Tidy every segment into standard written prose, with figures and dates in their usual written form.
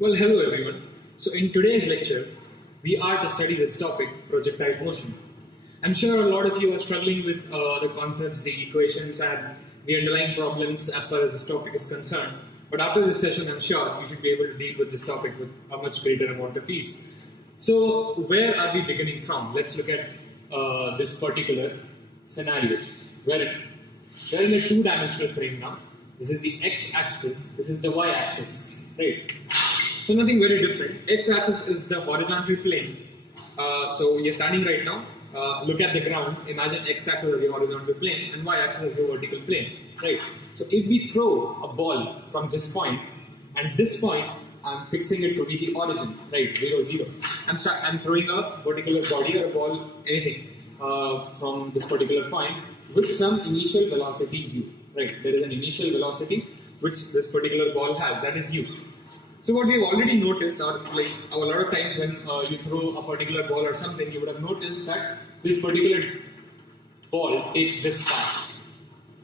Well, hello everyone. So in today's lecture, we are to study this topic, projectile motion. I'm sure a lot of you are struggling with the concepts, the equations and the underlying problems as far as this topic is concerned. But after this session, I'm sure you should be able to deal with this topic with a much greater amount of ease. So where are we beginning from? Let's look at this particular scenario. We're in a two-dimensional frame now. This is the x-axis, this is the y-axis, right? So nothing very different. X-axis is the horizontal plane. So you're standing right now. Look at the ground. Imagine x-axis as your horizontal plane and y-axis as your vertical plane, right? So if we throw a ball from this point and this point, I'm fixing it to be the origin, right? 0, 0. I'm throwing a particular body or a ball, anything from this particular point with some initial velocity u, right? There is an initial velocity which this particular ball has. That is u. So what we've already noticed, or like a lot of times when you throw a particular ball or something, you would have noticed that this particular ball takes this path,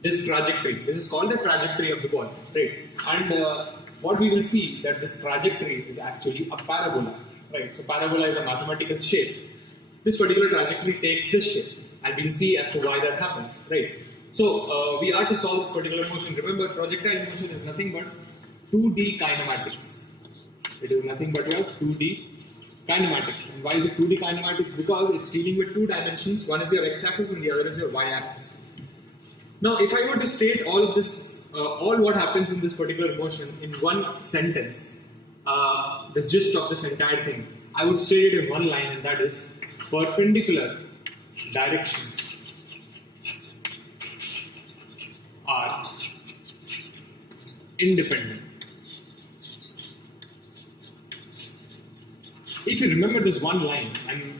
this trajectory. This is called the trajectory of the ball, right? And what we will see that this trajectory is actually a parabola, right? So parabola is a mathematical shape. This particular trajectory takes this shape, and we'll see as to why that happens, right? So we are to solve this particular motion. Remember, projectile motion is nothing but 2D kinematics. It is nothing but your 2D kinematics. And why is it 2D kinematics? Because it's dealing with two dimensions. One is your x-axis and the other is your y-axis. Now, if I were to state all of this, all what happens in this particular motion in one sentence, the gist of this entire thing, I would state it in one line, and that is perpendicular directions are independent. If you remember this one line,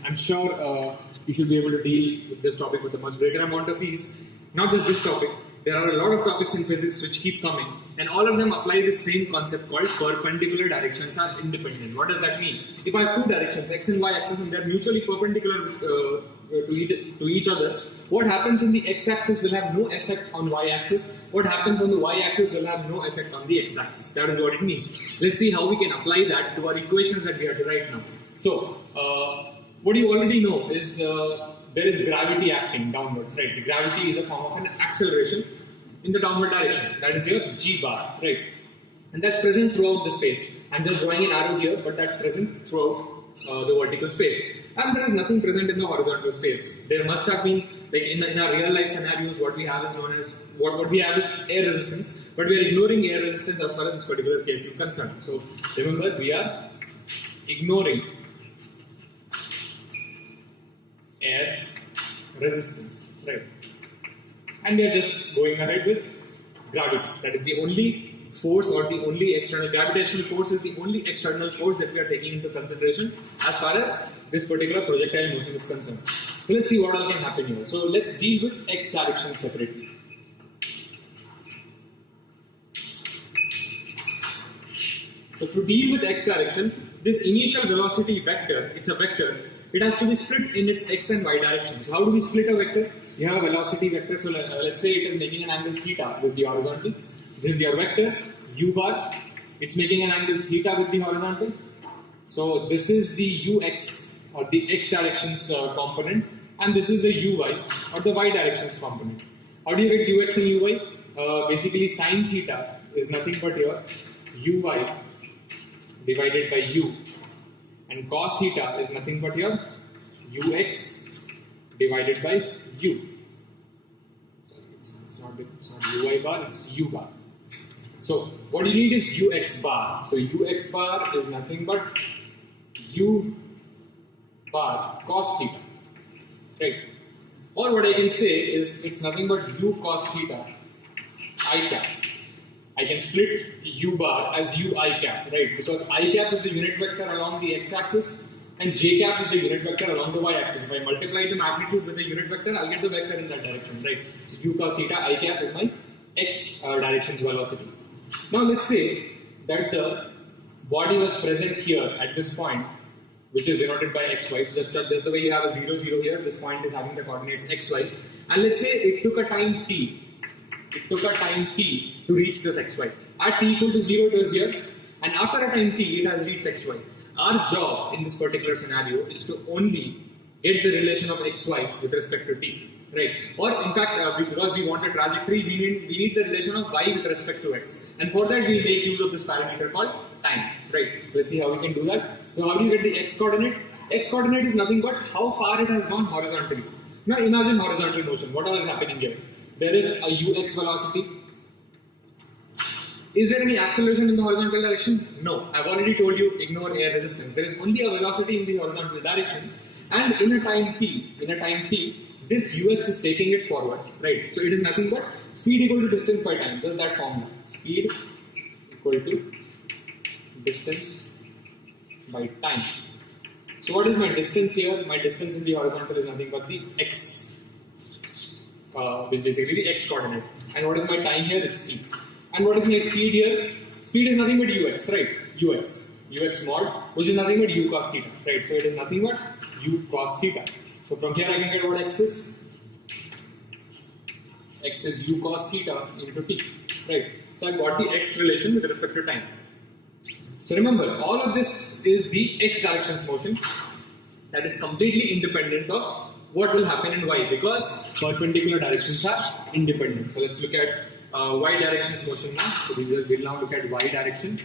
I'm sure you should be able to deal with this topic with a much greater amount of ease. Not just this topic, there are a lot of topics in physics which keep coming, and all of them apply the same concept called perpendicular directions are independent. What does that mean? If I have two directions, x and y axis, and they're mutually perpendicular to each other, what happens in the x-axis will have no effect on y-axis. What happens on the y-axis will have no effect on the x-axis. That is what it means. Let's see how we can apply that to our equations that we have to write now. So, what you already know is there is gravity acting downwards, right? The gravity is a form of an acceleration in the downward direction. That is your g bar, right? And that's present throughout the space. I'm just drawing an arrow here, but that's present throughout the vertical space. And there is nothing present in the horizontal space. There must have been, like in our real life scenarios, what we have is known as, what we have is air resistance, but we are ignoring air resistance as far as this particular case is concerned. So remember, we are ignoring air resistance, right? And we are just going ahead with gravity. That is the only force, or the only external gravitational force is the only external force that we are taking into consideration as far as this particular projectile motion is concerned. So let's see what all can happen here. So let's deal with x direction separately. So to deal with x direction, this initial velocity vector, it's a vector, it has to be split in its x and y direction. So how do we split a vector? You have a velocity vector, so let's say it is making an angle theta with the horizontal. This is your vector, u bar, it's making an angle theta with the horizontal. So this is the ux, or the x directions component, and this is the uy, or the y directions component. How do you get ux and uy? Basically sine theta is nothing but your uy divided by u, and cos theta is nothing but your ux divided by u. It's not ui bar, it's u bar. So what you need is ux bar. So ux bar is nothing but u bar cos theta, right? Or what I can say is it's nothing but u cos theta I cap. I can split u bar as u I cap, right? Because I cap is the unit vector along the x-axis and j cap is the unit vector along the y-axis. If I multiply the magnitude with the unit vector, I'll get the vector in that direction, right? So u cos theta I cap is my x direction's velocity. Now let's say that the body was present here at this point, which is denoted by xy. So just the way you have a 0, 0 here, this point is having the coordinates xy. And let's say it took a time t. It took a time t to reach this xy. At t equal to 0, it was here. and after a time t, it has reached xy. Our job in this particular scenario is to only get the relation of xy with respect to t, right? Or in fact, because we want a trajectory, we need the relation of y with respect to x, and for that we'll make use of this parameter called time, right? Let's see how we can do that. So how do you get the x coordinate? X coordinate is nothing but how far it has gone horizontally. Now imagine horizontal motion. What all is happening here? There is a ux velocity. Is there any acceleration in the horizontal direction? No. I've already told you, ignore air resistance. There is only a velocity in the horizontal direction, and in a time t, this ux is taking it forward, right? So it is nothing but speed equal to distance by time. Just that formula. Speed equal to distance by time. So what is my distance here? My distance in the horizontal is nothing but the x, which is basically the x coordinate. And what is my time here? It's t. And what is my speed here? Speed is nothing but ux, right? ux mod, which is nothing but u cos theta, right? So it is nothing but u cos theta. So from here I can get what x is. X is u cos theta into t, right? So I've got the x relation with respect to time. So remember, all of this is the x directions motion that is completely independent of what will happen in y, because perpendicular directions are independent. So let's look at y directions motion now. So we will now look at y direction.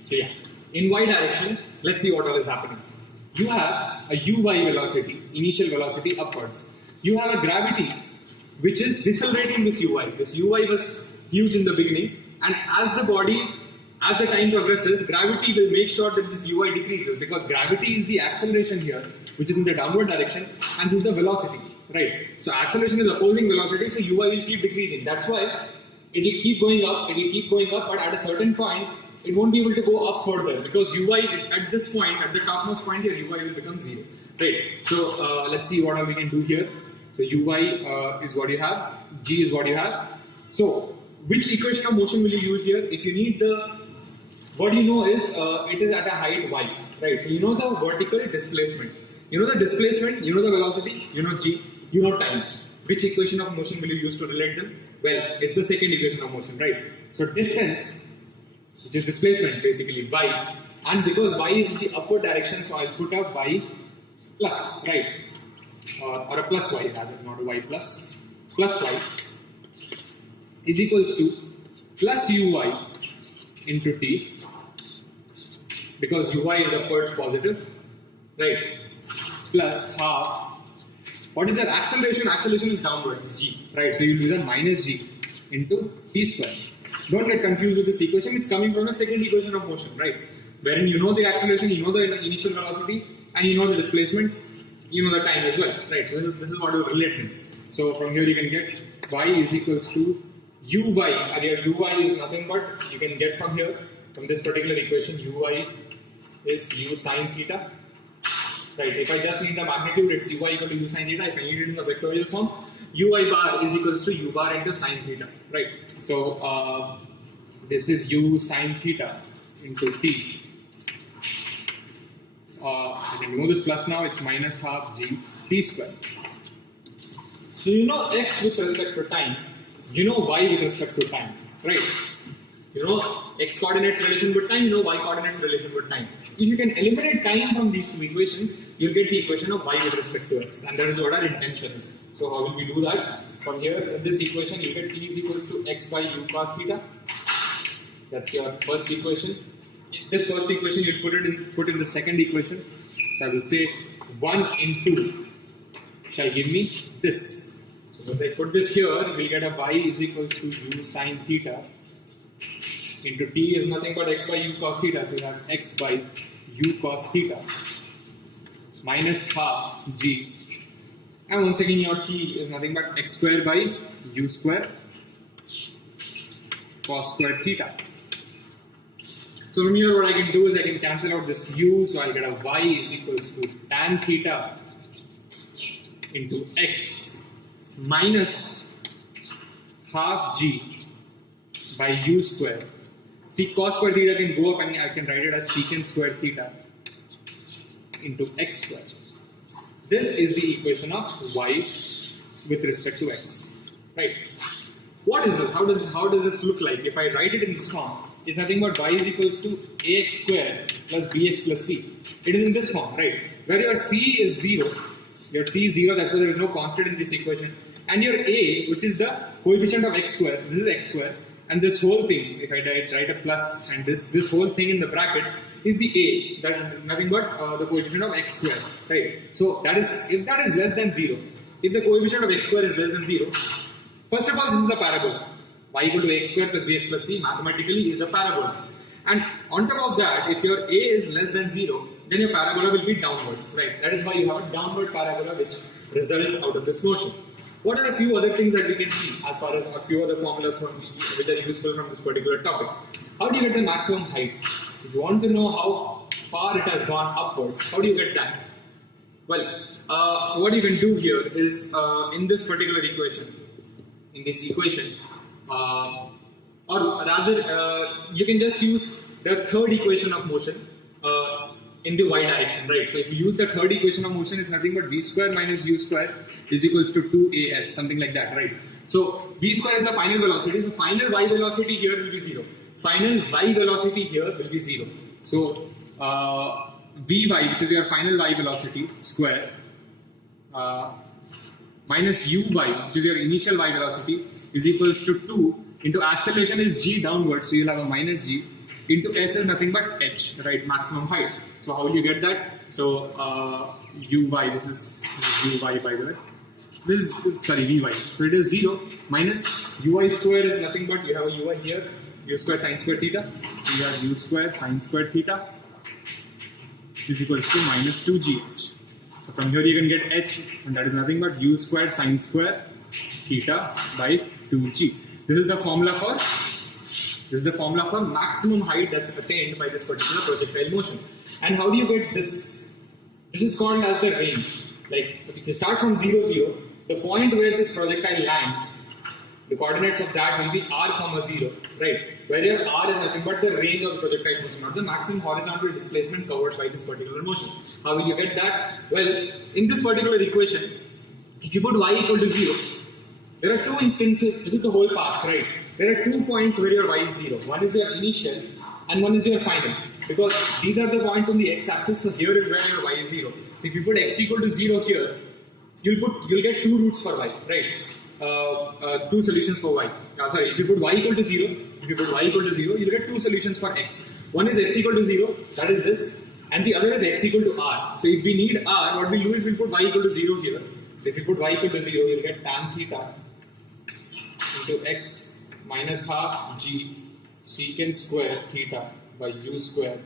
So yeah, in y direction, let's see what all is happening. You have a uy velocity, initial velocity upwards. You have a gravity which is decelerating this uy. This uy was huge in the beginning, and as the time progresses, gravity will make sure that this ui decreases, because gravity is the acceleration here, which is in the downward direction, and this is the velocity, right? So acceleration is opposing velocity, so ui will keep decreasing. That's why it will keep going up, but at a certain point, it won't be able to go up further, because ui at this point, at the topmost point here, ui will become 0, right? So let's see what we can do here. So ui is what you have, g is what you have. So which equation of motion will you use here? If you need what you know is it is at a height y, right? So you know the vertical displacement, you know the displacement, you know the velocity, you know g, you know time. Which equation of motion will you use to relate them? Well, it's the second equation of motion, right? So distance, which is displacement, basically y, and because y is in the upward direction, so I'll put a y plus, right? Or a plus y rather, not a y plus y, is equals to plus uy into t, because uy is upwards positive, right? Plus half. What is that acceleration? Acceleration is downwards, g, right? So you use a minus g into t square. Don't get confused with this equation. It's coming from the second equation of motion, right? Wherein you know the acceleration, you know the initial velocity, and you know the displacement, you know the time as well, right? So this is what will relate to. So from here you can get y is equals to uy, and your uy is nothing but, you can get from here, from this particular equation, uy is u sine theta, right? If I just need the magnitude, it's uy equal to u sine theta. If I need it in the vectorial form, uy bar is equals to u bar into sine theta, right? So this is u sine theta into t. I can remove this plus now, it's minus half g t square. So you know x with respect to time, you know y with respect to time, right? You know x coordinates relation with time, you know y coordinates relation with time. If you can eliminate time from these two equations, you'll get the equation of y with respect to x, and that is what our intention is. So how will we do that? From here, in this equation, you get t is equals to x by u cos theta. That's your first equation. This first equation you'll put in the second equation. So I will say 1 into shall give me this. So once I put this here, we'll get a y is equals to u sine theta into t is nothing but x by u cos theta. So you have x by u cos theta minus half g, and once again your t is nothing but x square by u square cos square theta. So from here what I can do is I can cancel out this u, so I'll get a y is equals to tan theta into x minus half g by u square. See, cos square theta can go up and I can write it as secant square theta into x square. This is the equation of y with respect to x, right? what is this? How does this look like? If I write it in this form, it's nothing but y is equals to ax square plus bx plus c. It is in this form, right? Where your c is 0, your c is 0, that's why there is no constant in this equation. And your a, which is the coefficient of x square, so this is x square, and this whole thing, if I write a plus and this whole thing in the bracket is the a, that nothing but the coefficient of x square, right? So that is, if that is less than 0, if the coefficient of x square is less than 0, first of all, this is a parabola. Y equal to ax square plus bx plus c mathematically is a parabola. And on top of that, if your a is less than 0, then your parabola will be downwards, right? That is why you have a downward parabola which results out of this motion. What are a few other things that we can see as far as a few other formulas which are useful from this particular topic? How do you get the maximum height? If you want to know how far it has gone upwards, how do you get that? Well, so what you can do here is in this particular equation, or rather you can just use the third equation of motion in the y direction, right? So if you use the third equation of motion, it's nothing but v square minus u square is equals to 2as, something like that, right? So v square is the final velocity, so final y velocity here will be 0. Final y velocity here will be 0. So vy, which is your final y velocity, square, minus uy, which is your initial y velocity, is equals to 2 into acceleration is g downwards, so you'll have a minus g, into s is nothing but h, right, maximum height. So how will you get that? So uy, this is uy by the way, this is, sorry, vy, so it is 0 minus ui square is nothing but, you have a ui here, u square sine square theta, you have u square sine square theta is equals to minus 2gh. So from here you can get h, and that is nothing but u square sine square theta by 2g. This is the formula for maximum height that's attained by this particular projectile motion. And how do you get this? This is called as the range. Like if you start from 0, 0, the point where this projectile lands, the coordinates of that will be r comma 0, right? Where your r is nothing but the range of the projectile motion, not the maximum horizontal displacement covered by this particular motion. How will you get that? Well, in this particular equation, if you put y equal to 0, there are two instances, this is the whole path, right? There are 2 points where your y is 0. One is your initial and one is your final. Because these are the points on the x-axis, so here is where your y is 0. So if you put x equal to 0 here, you'll get 2 roots for y, right? 2 solutions for y. Sorry, if you put y equal to 0, you'll get 2 solutions for x. One is x equal to 0, that is this, and the other is x equal to r. So if we need r, what we'll do is we'll put y equal to 0 here. So if you put y equal to 0, you'll get tan theta into x minus half g secant square theta by u square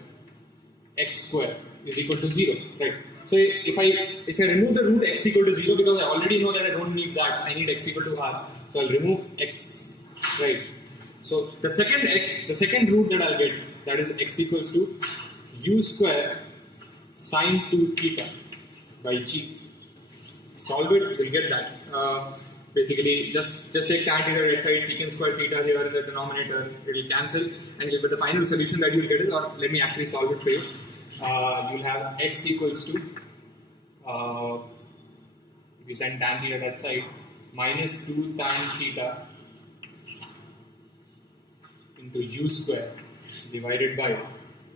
x square is equal to 0, right? So if I remove the root x equal to 0, because I already know that I don't need that, I need x equal to r, so I'll remove x, right? So the second root that I'll get, that is x equals to u square sine 2 theta by g. Solve it, we'll get that. Basically, just take tan theta right side, secant square theta here in the denominator, it will cancel, and the final solution that you will get is, or let me actually solve it for you. You'll have x equals to, if you send tan theta that side, minus 2 tan theta into u square divided by,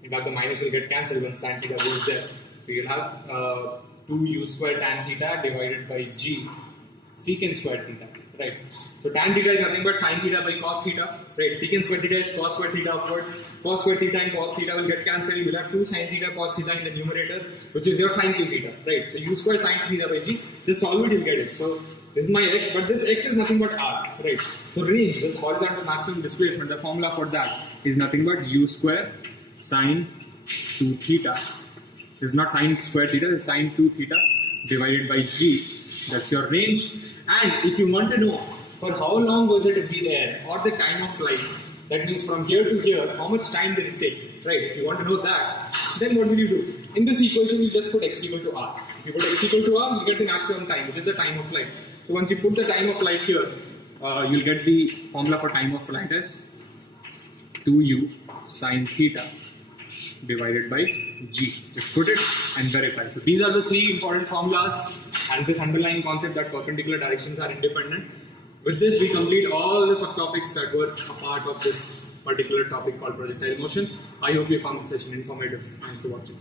in fact the minus will get cancelled once tan theta goes there. So you'll have 2 u square tan theta divided by g secant square theta, right? So tan theta is nothing but sine theta by cos theta, right? Secant square theta is cos square theta upwards. Cos square theta and cos theta will get cancelled. You will have 2 sine theta cos theta in the numerator, which is your sine q theta, right? So u square sine theta by g, just solve it, you'll get it. So this is my x, but this x is nothing but r, right? So range, this horizontal maximum displacement, the formula for that is nothing but u square sine 2 theta. This is not sine square theta, it's sine 2 theta divided by g. That's your range. And if you want to know for how long was it in the air or the time of flight, that means from here to here, how much time did it take, right? If you want to know that, then what will you do? In this equation, you just put x equal to r. If you put x equal to r, you get the maximum time, which is the time of flight. So once you put the time of flight here, you'll get the formula for time of flight as 2u sine theta divided by g. Just put it and verify. So these are the 3 important formulas and this underlying concept that perpendicular directions are independent. With this, we complete all the subtopics that were a part of this particular topic called projectile motion. I hope you found the session informative. Thanks for watching.